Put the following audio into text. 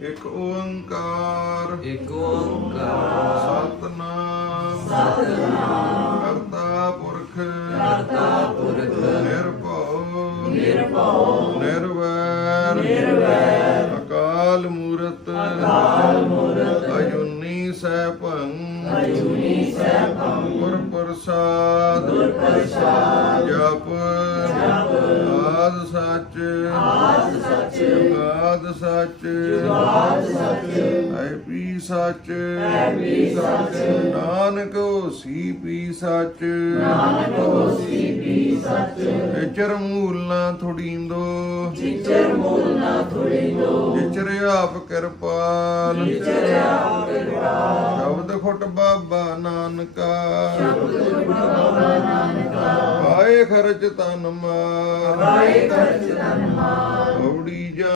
ਇੱਕ ਓੰਕਾਰ। ਇੱਕ ਓੰਕਾਰ। ਸਤਨਾਮ। ਸਤਨਾਮ। ਕਰਤਾ ਪੁਰਖ। ਕਰਤਾ ਪੁਰਖ। ਨਿਰਭਉ। ਨਿਰਭਉ। ਨਿਰਵੈਰ। ਨਿਰਵੈਰ। ਅਕਾਲ ਮੂਰਤ। ਅਕਾਲ ਮੂਰਤ। ਅਜੂਨੀ ਸੈਭੰ। ਅਜੂਨੀ ਸੈਭੰ। ਗੁਰ ਪ੍ਰਸਾਦ ਗੁਰ ਪ੍ਰਸਾਦ ਜਪ। ਜਪ। ਆਦ ਸੱਚ। ਆਦ ਸੱਚ। ਜੁਗਾਦ ਸੱਚ। ਜੁਗਾਦ ਸੱਚ। ਐ ਪੀ ਸੱਚ। ਐ ਪੀ ਸੱਚ। ਨਾਨਕ ਹੋਸੀ ਪੀ ਸੱਚ। ਨਾਨਕ ਹੋਸੀ ਪੀ ਸੱਚ। ਵਿਚਰ ਮੂਲ ਨਾ ਥੋੜੀਂਦੋ। ਵਿਚਰ ਮੂਲ ਨਾ ਥੋੜੀਂਦੋ। ਵਿਚਰ ਆਪ ਕਿਰਪਾਲ। ਵਿਚਰ ਆਪ ਕਿਰਪਾਲ। ਸ਼ਬਦ ਖੁੱਟ ਬਾਬਾ ਨਾਨਕਾ। ਸ਼ਬਦ ਖੁੱਟ ਬਾਬਾ ਨਾਨਕਾ। ਪਾਏ ਖਰਚ ਤਨ ਮਾਰ। ਪਾਏ ਖਰਚ ਤਨ ਮਾਰ।